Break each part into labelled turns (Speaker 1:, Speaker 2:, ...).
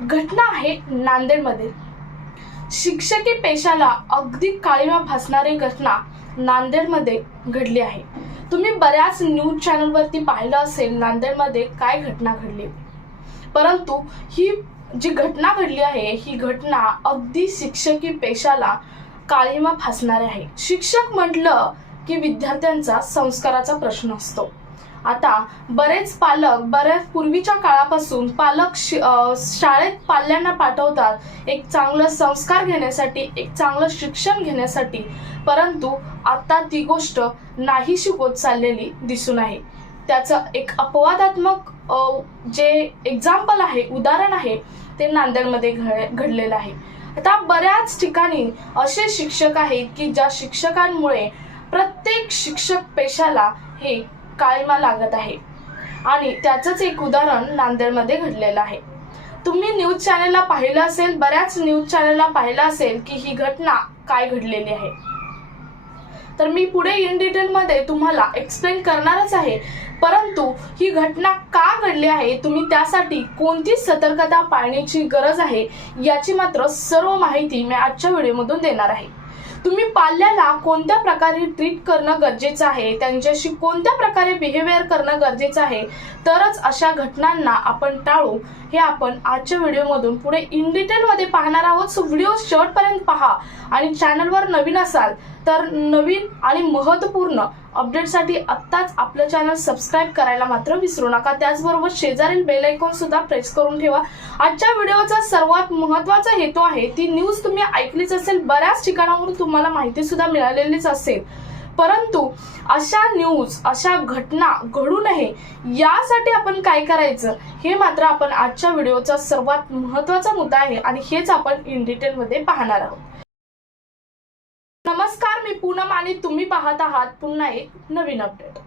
Speaker 1: घटना आहे नांदेडमध्ये. शिक्षकी पेशाला अगदी काळीमा फासणारी घटना नांदेडमध्ये घडली आहे. तुम्ही बऱ्याच न्यूज चॅनलवरती पाहिलं असेल नांदेडमध्ये काय घटना घडली. परंतु ही जी घटना घडली आहे ही घटना अगदी शिक्षकी पेशाला काळीमा फासणारी आहे. शिक्षक म्हटलं की विद्यार्थ्यांचा संस्काराचा प्रश्न असतो. आता बरेच पालक बऱ्याच पूर्वीच्या काळापासून पालक शि- शाळेत पाल्यांना पाठवतात. एक चांगलं संस्कार घेण्यासाठी एक चांगलं शिक्षण घेण्यासाठी. परंतु आता ती गोष्ट नाहीशी होत चाललेली दिसून आहे. त्याचं एक अपवादात्मक जे एक्झाम्पल आहे उदाहरण आहे ते नांदेडमध्ये घड घडलेलं आहे. आता बऱ्याच ठिकाणी असे शिक्षक आहेत की ज्या शिक्षकांमुळे प्रत्येक शिक्षक पेशाला हे काळीमा लागत आहे. आणि त्याचंच एक उदाहरण नांदेडमध्ये घडलेलं आहे. तुम्ही न्यूज चॅनलला पाहिलं असेल बऱ्याच न्यूज चॅनलला पाहिलं असेल की ही घटना काय घडलेली आहे. तर मी पुढे इन डिटेलमध्ये तुम्हाला एक्सप्लेन करणारच आहे. परंतु ही घटना का घडली आहे तुम्ही त्यासाठी कोणती सतर्कता पाळण्याची गरज आहे याची मात्र सर्व माहिती मी आजच्या व्हिडिओमधून देणार आहे. तुम्ही पाल्याला कोणत्या प्रकारे ट्रीट करणं गरजेचं आहे? त्यांच्याशी कोणत्या प्रकारे बिहेवियर करणं गरजेचं आहे? तरच अशा घटनांना आपण टाळू. हे आपण आजच्या व्हिडिओमधून पुढे इन डिटेलमध्ये पाहणार आहोत. सो व्हिडिओ शेवटपर्यंत पहा. आणि चॅनलवर नवीन असाल तर नवीन आणि महत्त्वपूर्ण अपडेटसाठी आत्ताच आपलं चॅनल सबस्क्राईब करायला मात्र विसरू नका. त्याचबरोबर शेजारील बेल आयकॉन सुद्धा प्रेस करून ठेवा. आजच्या व्हिडिओचा सर्वात महत्त्वाचा हेतू आहे ती न्यूज तुम्ही ऐकलीच असेल बऱ्याच ठिकाणावरून तुम्हाला माहिती सुद्धा मिळालेलीच असेल. परंतु अशा न्यूज अशा घटना घडू नये यासाठी आपण काय करायचं? हे मात्र आपण आजच्या व्हिडिओचा सर्वात महत्त्वाचा मुद्दा आहे आणि हेच आपण इन डिटेलमध्ये पाहणार आहोत. नमस्कार मी पूनम आणि तुम्ही पाहत आहात पुन्हा एक नवीन अपडेट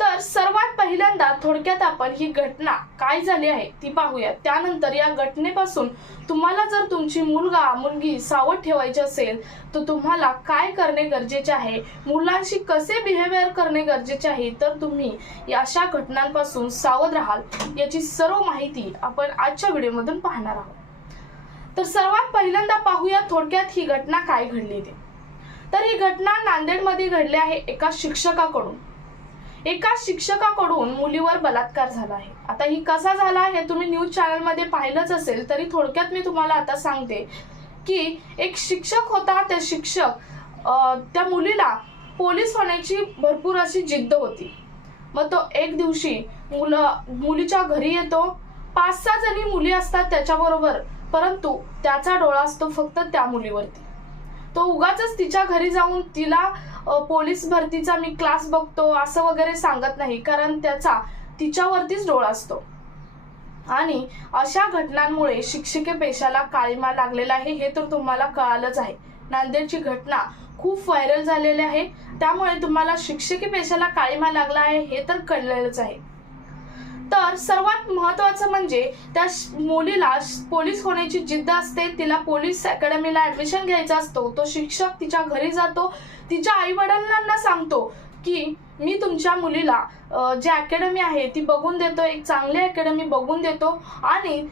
Speaker 1: तर सर्वात पहिल्यांदा थोडक्यात आपण ही घटना काय झाली आहे ती पाहूया त्यानंतर या घटनेपासून तुम्हाला जर तुमची मुलगा मुलगी सावध ठेवायची असेल तर तुम्हाला काय करणे गरजेचे आहे? मुलांशी कसे बिहेवियर करणे गरजेचे आहे? तर तुम्ही अशा घटनांपासून सावध राहाल याची सर्व माहिती आपण आजच्या व्हिडिओमधून पाहणार आहोत. तर सर्वात पहिल्यांदा पाहूया थोडक्यात ही घटना काय घडली ती. तर ही घटना नांदेडमध्ये घडली आहे एका शिक्षकाकडून. एका शिक्षकाकडून मुलीवर बलात्कार झाला आहे. आता ही कसा झाला हे तुम्ही न्यूज चॅनलमध्ये पाहिलंच असेल तरी थोडक्यात मी तुम्हाला आता सांगते की एक शिक्षक होता त्या शिक्षक त्या मुलीला पोलीस होण्याची भरपूर अशी जिद्द होती. मग तो एक दिवशी मुलं मुलीच्या घरी येतो पाच सहा जणी मुली असतात त्याच्याबरोबर परंतु त्याचा डोळा असतो फक्त त्या मुलीवरती. तो उगाच तिच्या घरी जाऊन तिला पोलीस भरतीचा मी क्लास बघतो असं वगैरे सांगत नाही कारण त्याचा तिच्यावरतीच डोळा असतो. आणि अशा घटनांमुळे शिक्षिके पेशाला काळीमा लागलेला आहे हे तर तुम्हाला कळालंच आहे. नांदेडची घटना खूप व्हायरल झालेली आहे त्यामुळे तुम्हाला शिक्षकी पेशाला काळीमा लागला आहे हे तर कळलेलंच आहे. तर सर्वात महत्वाचं म्हणजे त्या मुलीला श- पोलीस होण्याची जिद्द असते. तिला पोलीस अकॅडमीला ऍडमिशन घ्यायचा असतो. तो शिक्षक तिच्या घरी जातो. तिच्या आई वडिलांना सांगतो की मी तुमच्या मुलीला जी जे अकॅडमी आहे ती बघून देतो. एक चांगली अकॅडमी बघून देतो. आणि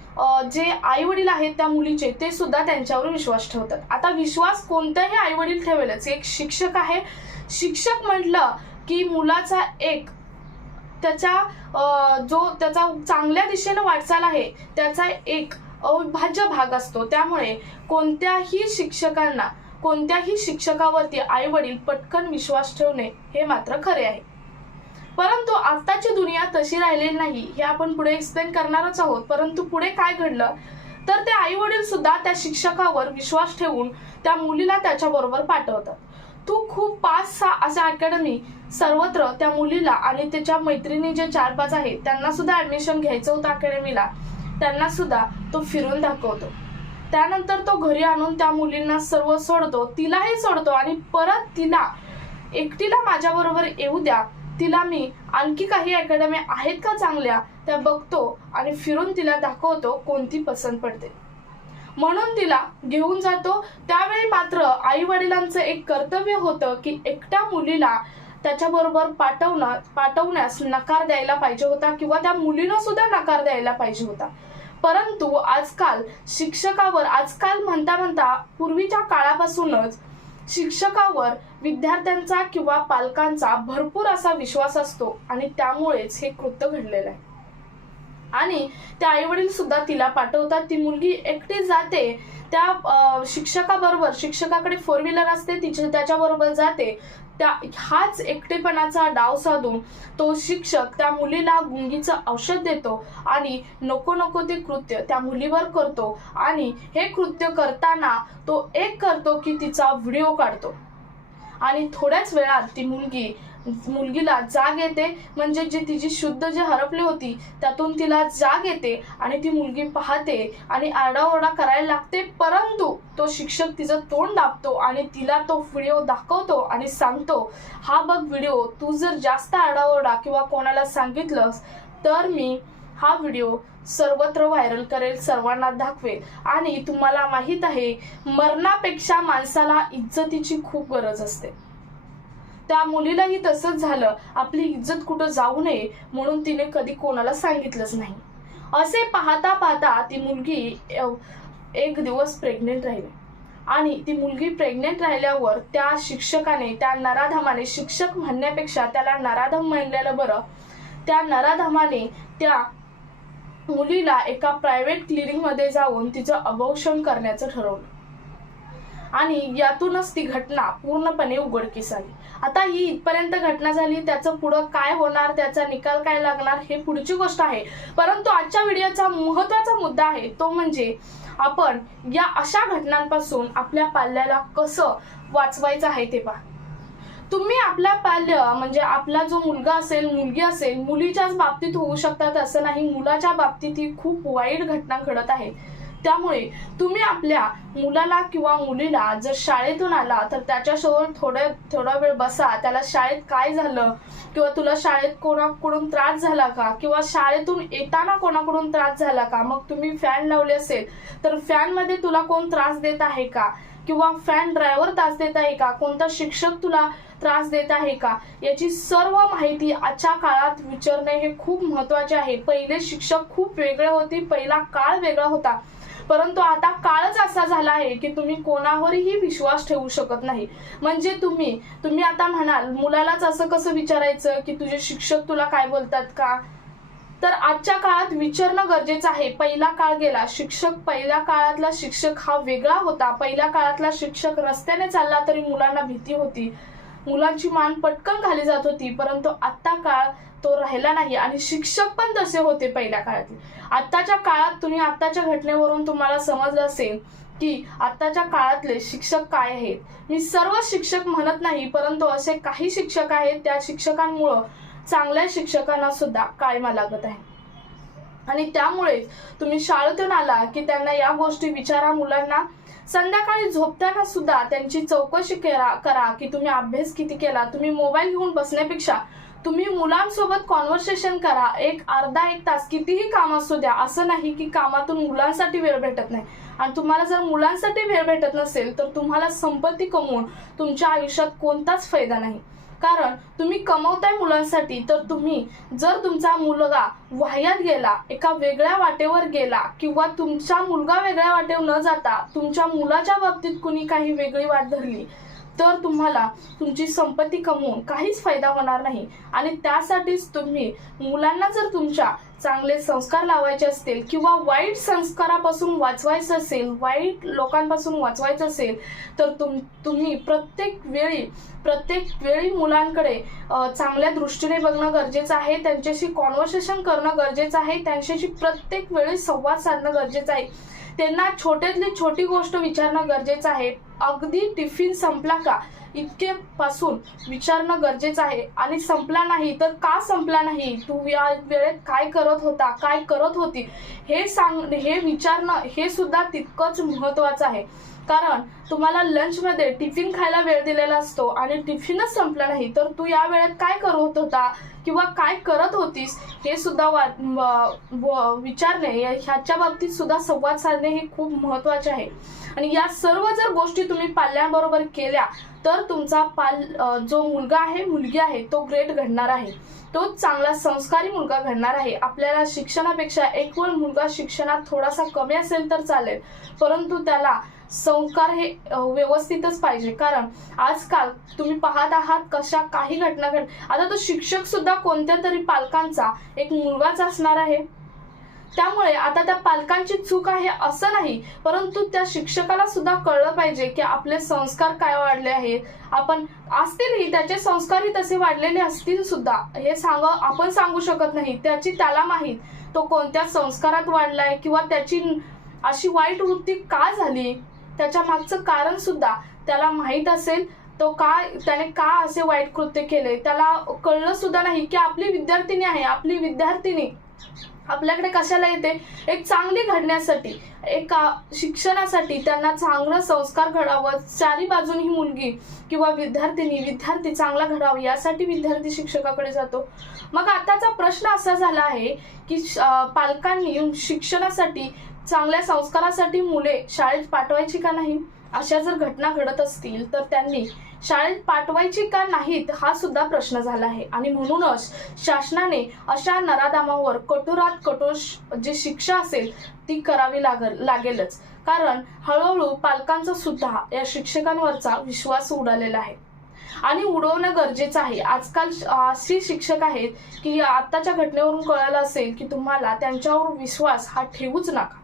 Speaker 1: जे आई वडील आहेत त्या मुलीचे ते सुद्धा त्यांच्यावर विश्वास ठेवतात. आता विश्वास कोणताही आई वडील ठेवेलच. एक शिक्षक आहे. शिक्षक म्हटलं की मुलाचा एक त्याच्या जो त्याचा चांगल्या दिशेनं वाटचाल आहे त्याचा एक अविभाज्य भाग असतो. त्यामुळे कोणत्याही शिक्षकांना कोणत्याही शिक्षकावरती आई वडील पटकन विश्वास ठेवणे हे मात्र खरे आहे. परंतु आताची दुनिया तशी राहिलेली नाही हे आपण पुढे एक्सप्लेन करणारच आहोत. परंतु पुढे काय घडलं? तर ते आई वडील सुद्धा त्या शिक्षकावर विश्वास ठेवून त्या मुलीला त्याच्याबरोबर पाठवतात. तू खूप पाच सहा अशा अकॅडमी सर्वत्र त्या मुलीला आणि त्याच्या मैत्रिणी जे चार पाच आहेत त्यांना सुद्धा ऍडमिशन घ्यायचं होतं अकॅडमीला त्यांना सुद्धा तो फिरून दाखवतो. त्यानंतर तो घरी आणून त्या मुलींना सर्व सोडतो तिलाही सोडतो आणि परत तिला एकटीला माझ्याबरोबर येऊ द्या तिला मी आणखी काही अकॅडमी आहेत का चांगल्या त्या बघतो आणि फिरून तिला दाखवतो कोणती पसंत पडते. म्हणून तिला घेऊन जातो. त्यावेळी मात्र आई वडिलांचं एक कर्तव्य होतं की एकट्या मुलीला त्याच्याबरोबर पाठवणं पाठवण्यास नकार द्यायला पाहिजे होता किंवा त्या मुलीनं सुद्धा नकार द्यायला पाहिजे होता. परंतु आजकाल शिक्षकावर आजकाल म्हणता म्हणता पूर्वीच्या काळापासूनच शिक्षकावर विद्यार्थ्यांचा किंवा पालकांचा भरपूर असा विश्वास असतो आणि त्यामुळेच हे कृत्य घडलेलं आहे. आणि त्या आई वडील सुद्धा तिला पाठवतात. ती मुलगी एकटी जाते त्या शिक्षकाबरोबर शिक्षकाकडे फोर व्हीलर असते तिच्या त्याच्याबरोबर जाते. त्या हाच एकटेपणाचा डाव साधून तो शिक्षक त्या मुलीला गुंगीचं औषध देतो आणि नको नको ते कृत्य त्या मुलीवर करतो. आणि हे कृत्य करताना तो एक करतो की तिचा व्हिडिओ काढतो. आणि थोड्याच वेळात ती मुलगी मुलगीला जाग येते. म्हणजे जी तिची शुद्ध जी हरपली होती त्यातून तिला जाग येते आणि ती मुलगी पाहते आणि आरडाओरडा करायला लागते. परंतु तो शिक्षक तिचं तोंड दाबतो आणि तिला तो व्हिडिओ दाखवतो आणि सांगतो हा बघ व्हिडिओ तू जर जास्त आरडाओरडा किंवा कोणाला सांगितलंस तर मी हा व्हिडिओ सर्वत्र व्हायरल करेल सर्वांना दाखवेल. आणि तुम्हाला माहीत आहे मरणापेक्षा माणसाला इज्जतीची खूप गरज असते. त्या मुलीलाही तसंच झालं. आपली इज्जत कुठं जाऊ नये म्हणून तिने कधी कोणाला सांगितलंच नाही. असे पाहता पाहता ती मुलगी एक दिवस प्रेग्नेंट राहिली. आणि ती मुलगी प्रेग्नेंट राहिल्यावर त्या शिक्षकाने त्या नराधमाने शिक्षक म्हणण्यापेक्षा त्याला नराधम म्हणलेलं बरं त्या नराधमाने त्या मुलीला एका प्रायव्हेट क्लिनिकमध्ये जाऊन तिचं अबॉर्शन करण्याचं ठरवलं. आणि यातूनच ती घटना पूर्णपणे उघडकीस आली. आता ही इथपर्यंत घटना झाली त्याचं पुढं काय होणार त्याचा निकाल काय लागणार हे पुढची गोष्ट आहे. परंतु आजच्या व्हिडिओचा महत्त्वाचा मुद्दा आहे तो म्हणजे आपण या अशा घटनांपासून आपल्या पाल्याला कसं वाचवायचं आहे ते पहा. तुम्ही आपला पाल्य म्हणजे आपला जो मुलगा असेल मुलगी असेल मुलीच्याच बाबतीत होऊ शकतात असं नाही. मुलाच्या बाबतीत ही खूप वाईट घटना घडत आहे. त्यामुळे तुम्ही आपल्या मुलाला किंवा मुलीला जर शाळेतून आला तर त्याच्यासोबत थोडे थोडा वेळ बसा. त्याला शाळेत काय झालं? किंवा तुला शाळेत कोणाकडून त्रास झाला का? किंवा शाळेतून येताना कोणाकडून त्रास झाला का? मग तुम्ही फॅन लावले असेल तर फॅनमध्ये तुला कोण त्रास देत आहे का? किंवा फॅन ड्रायव्हर त्रास देत आहे का? कोणता शिक्षक तुला त्रास देत आहे का? याची सर्व माहिती आजच्या काळात विचारणे हे खूप महत्त्वाचे आहे. पहिले शिक्षक खूप वेगळे होते पहिला काळ वेगळा होता. परंतु आता काळच असा झाला आहे की तुम्ही कोणावरही विश्वास ठेवू शकत नाही. म्हणजे तुम्ही तुम्ही आता म्हणाल मुलालाच असं कसं विचारायचं की तुझे शिक्षक तुला काय बोलतात का? तर आजच्या काळात विचारणं गरजेचं आहे. पहिला काळ गेला. शिक्षक पहिल्या काळातला शिक्षक हा वेगळा होता. पहिल्या काळातला शिक्षक रस्त्याने चालला तरी मुलांना भीती होती. मुलांची मान पटकन खाली जात होती परंतु आत्ता काळ तो राहिला नाही आणि शिक्षक पण तसे होते पहिल्या काळातले. आत्ताच्या काळात तुम्ही आत्ताच्या घटनेवरून तुम्हाला समजलं असेल की आत्ताच्या काळातले शिक्षक काय आहेत. मी सर्व शिक्षक म्हणत नाही परंतु असे काही शिक्षक आहेत त्या शिक्षकांमुळं चांगल्या शिक्षकांना सुद्धा कायमा लागत आहे. आणि त्यामुळे तुम्ही शाळेतून आला की त्यांना या गोष्टी विचारा मुलांना. संध्याकाळी झोपताना सुद्धा त्यांची चौकशी करा करा की तुम्ही अभ्यास किती केला तुम्ही मोबाईल घेऊन बसण्यापेक्षा तुम्ही मुलांसोबत कॉन्व्हर्सेशन करा. एक अर्धा एक तास कितीही काम असू द्या असं नाही की कामातून मुलांसाठी वेळ भेटत नाही. आणि तुम्हाला जर मुलांसाठी वेळ भेटत नसेल तर तुम्हाला संपत्ती कमवून तुमच्या आयुष्यात कोणताच फायदा नाही. कारण तुम्ही कमवताय मुलांसाठी तर तुम्ही जर तुमचा मुलगा वाह्यात गेला एका वेगळ्या वाटेवर गेला किंवा तुमचा मुलगा वेगळ्या वाटेवर न जाता तुमच्या मुलाच्या बाबतीत कुणी काही वेगळी वाट धरली तर तुम्हाला तुमची संपत्ती कमवून काहीच फायदा होणार नाही आणि त्यासाठीच तुम्ही मुलांना जर तुमच्या चांगले संस्कार लावायचे असतील किंवा वाईट संस्कारापासून वाचवायचं असेल वाईट लोकांपासून वाचवायचं असेल तर तुम तुम्ही प्रत्येक वेळी प्रत्येक वेळी मुलांकडे चांगल्या दृष्टीने बघणं गरजेचं आहे. त्यांच्याशी कॉन्व्हर्सेशन करणं गरजेचं आहे. त्यांच्याशी प्रत्येक वेळी संवाद साधणं गरजेचं आहे. त्यांना छोट्यातली छोटी गोष्ट विचारणं गरजेचं आहे. अगदी टिफिन संपला का? इतके पासून विचारणं गरजेचं आहे. आणि संपला नाही तर का संपला नाही? तू या वेळेत काय करत होता? काय करत होती? हे सांग हे विचारणं हे सुद्धा तितकंच महत्वाचं आहे. कारण तुम्हाला लंचमध्ये टिफिन खायला वेळ दिलेला असतो आणि टिफिनच संपला नाही तर तू या वेळेत काय करत होता किंवा काय करत होतीस हे सुद्धा वा व- विचारणे या- ह्याच्या बाबतीत सुद्धा संवाद साधणे हे खूप महत्त्वाचे आहे. आणि या सर्व जर गोष्टी तुम्ही पाल्यांबरोबर केल्या तर तुमचा पाल जो मुलगा आहे मुलगी आहे तो ग्रेट घडणार आहे. तो चांगला संस्कारी मुलगा घडणार आहे. आपल्याला शिक्षणापेक्षा एक मुलगा शिक्षणात थोडासा कमी असेल तर चालेल परंतु त्याला संस्कार हे व्यवस्थितच पाहिजे. कारण आजकाल तुम्ही पाहत आहात कशा काही घटना घड आता तो शिक्षक सुद्धा कोणत्या तरी पालकांचा एक मुलगाच असणार आहे. त्यामुळे आता त्या पालकांची चूक आहे असं नाही परंतु त्या शिक्षकाला सुद्धा कळलं पाहिजे की आपले संस्कार काय वाढले आहेत. आपण असतीलही त्याचे संस्कारही तसे वाढलेले असतील सुद्धा हे सांग आपण सांगू शकत नाही. त्याची त्याला माहीत तो कोणत्या संस्कारात वाढलाय किंवा त्याची अशी वाईट वृत्ती का झाली? त्याच्या मागचं कारण सुद्धा त्याला माहीत असेल. तो का त्याने का असे वाईट कृत्य केले? त्याला कळलं सुद्धा नाही की आपली विद्यार्थिनी आहे आपली विद्यार्थिनी आपल्याकडे कशाला येते? एक चांगली घडण्यासाठी एक शिक्षणासाठी त्यांना चांगलं संस्कार घडावं चारी बाजून ही मुलगी किंवा विद्यार्थिनी विद्यार्थी चांगला घडावं यासाठी विद्यार्थी शिक्षकाकडे जातो. मग आताचा प्रश्न असा झाला आहे की पालकांनी शिक्षणासाठी चांगल्या संस्कारासाठी मुले शाळेत पाठवायची का नाही? अशा जर घटना घडत असतील तर त्यांनी शाळेत पाठवायची का नाहीत हा सुद्धा प्रश्न झाला आहे. आणि म्हणूनच शासनाने अशा नराधामावर कठोरात कठोर जी शिक्षा असेल ती करावी लागल लागेलच. कारण हळूहळू पालकांचा सुद्धा या शिक्षकांवरचा विश्वास उडालेला आहे. आणि उडवणं गरजेचं आहे. आजकाल अशी शिक्षक आहेत की आताच्या घटनेवरून कळालं असेल की तुम्हाला त्यांच्यावर विश्वास हा ठेवूच नका.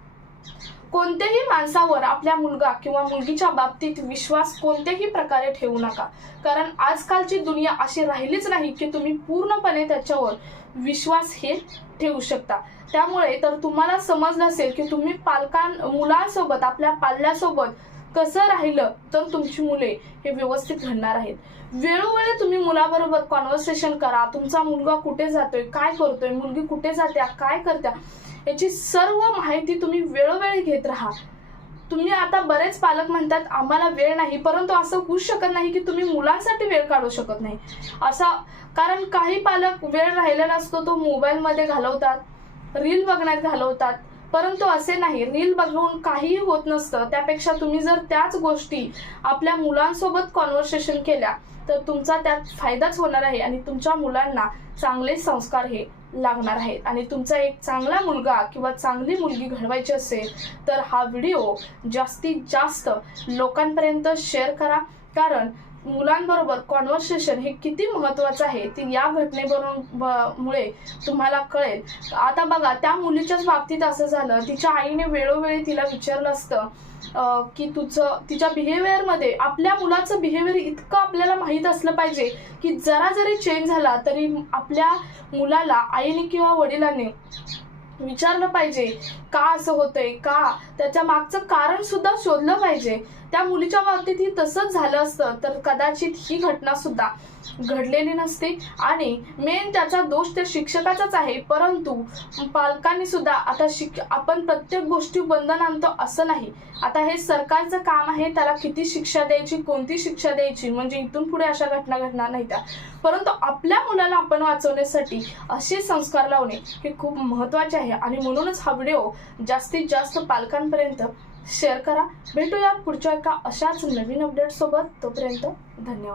Speaker 1: कोणत्याही माणसावर आपल्या मुलगा किंवा मुलगीच्या बाबतीत विश्वास कोणत्याही प्रकारे ठेवू नका. कारण आजकालची दुनिया अशी राहिलीच नाही की तुम्ही पूर्णपणे त्याच्यावर विश्वास हे ठेवू शकता. त्यामुळे तर तुम्हाला समजलं असेल की तुम्ही पालकां मुलांसोबत आपल्या पाल्यासोबत कसं राहिलं तर तुमची मुले हे व्यवस्थित घडणार आहेत. वेळोवेळी तुम्ही मुलाबरोबर कॉन्व्हर्सेशन करा. तुमचा मुलगा कुठे जातोय काय करतोय मुलगी कुठे जात्या काय करत्या याची सर्व माहिती तुम्ही वेळोवेळी घेत राहा. तुम्ही आता बरेच पालक म्हणतात आम्हाला वेळ नाही. परंतु असं होऊ शकत नाही की तुम्ही मुलांसाठी वेळ काढू शकत नाही. असा कारण काही पालक वेळ राहिलेला असतो तो मोबाईलमध्ये घालवतात रील बघण्यात घालवतात परंतु असे नाही. रील बघून काहीही होत नसतं. त्यापेक्षा तुम्ही जर त्याच गोष्टी आपल्या मुलांसोबत कॉन्व्हर्सेशन केल्या तर तुमचा त्यात फायदाच होणार आहे आणि तुमच्या मुलांना चांगले संस्कार हे लागणार आहेत. आणि तुमचा एक चांगला मुलगा किंवा चांगली मुलगी घडवायची असेल तर हा व्हिडिओ जास्तीत जास्त लोकांपर्यंत शेअर करा. कारण मुलांबरोबर कॉन्व्हर्सेशन हे किती महत्वाचं आहे ती या घटनेबरोबर मुळे तुम्हाला कळेल. आता बघा त्या मुलीच्याच बाबतीत असं झालं तिच्या आईने वेळोवेळी तिला विचारलं असतं की तुझं तिच्या बिहेवियरमध्ये आपल्या मुलाचं बिहेवियर इतकं आपल्याला माहीत असलं पाहिजे की जरा जरी चेंज झाला तरी आपल्या मुलाला आईने किंवा वडिलांनी विचारलं पाहिजे का असं होतंय का? त्याच्या मागचं कारण सुद्धा शोधलं पाहिजे. त्या मुलीच्या बाबतीत ही तसंच झालं असतं. तर कदाचित ही घटना सुद्धा घडलेली नसते. आणि मेन त्याचा दोष त्या शिक्षकाचाच आहे. परंतु पालकांनी सुद्धा आता शिक आपण प्रत्येक गोष्टी बंधन आणतो असं नाही. आता हे सरकारचं काम आहे. त्याला किती शिक्षा द्यायची कोणती शिक्षा द्यायची म्हणजे इथून पुढे अशा घटना घडणार नाही त्या परंतु आपल्या मुलाला आपण वाचवण्यासाठी असे संस्कार लावणे हे खूप महत्त्वाचे आहे. आणि म्हणूनच हा व्हिडिओ जास्तीत जास्त पालकांपर्यंत शेअर करा. भेटूया पुढच्या एका अशाच नवीन अपडेट सोबत. तोपर्यंत धन्यवाद.